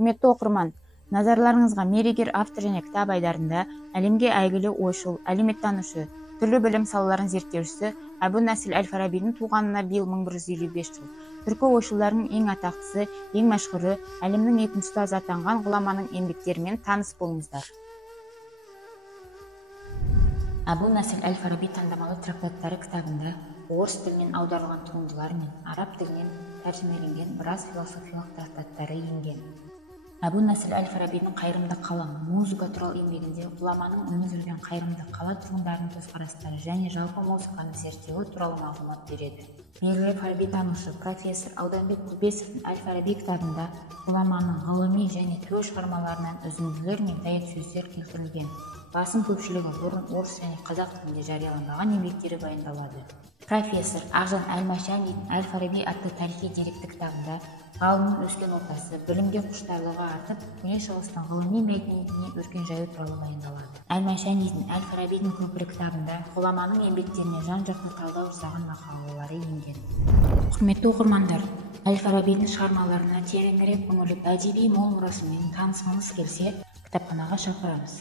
Құрметті оқырман, назарларыңызға мердігер автор және кітап айдарында әлемге әйгілі ойшыл, әлеуметтанушы, түрлі білім салаларын зерттеушісі Әбу-Насыр әл-Фарабидің туғанына биыл 1155 жыл. Түркі ойшылдарының ең атақтысы, ең мәшһүрі, әлемнің екінші ұстазы атанған ғұламаның еңбектерімен таныс болыңыздар. Әбу-Насыр әл-Фараби таңдамалы трактаттары кітабында орыс тілінен аударылған туындылар мен араб тілінен тәржімеленген біраз философиялық трактаттары енген. Әбу-Насыр әл-Фарабидің қайырымды қалам, музыка туралы еңбегінде ғұламаның өмір сүрген қайырымды қала тұрғындарының көзқарастары және жалпы музыканы зерттеуі туралы мағлұмат береді. Белгілі фарабитанушы профессор Ауданбек Құлбесовтың әл-Фараби кітабында ғұламаның ғылыми және төл шығармаларынан үзінділер мен дәйек сөздер келтірілген. Басым көпшілігі бұрын орыс және қазақ тілінде жарияланбаған еңбектері баяндалады. Профессор Ақжан Әл-Машанидің әл-Фараби атты тарихи деректі кітабында ғалымның өскен ортасы, білімге құштарлығы артып, көне шығыстың ғылыми мәдениетіне өркен жаю туралы баяндалады. Әл-Машанидің әл-Фарабидің көпірі кітабында ғұламаның еңбектеріне жан-жақты талдау жасаған мақалалары енген. Құрметті оқырмандар, әл-Фарабидің шығармаларына тереңірек үңіліп, әдеби мол мұрасымен танысқыңыз келсе, кітапханаға шақырамыз.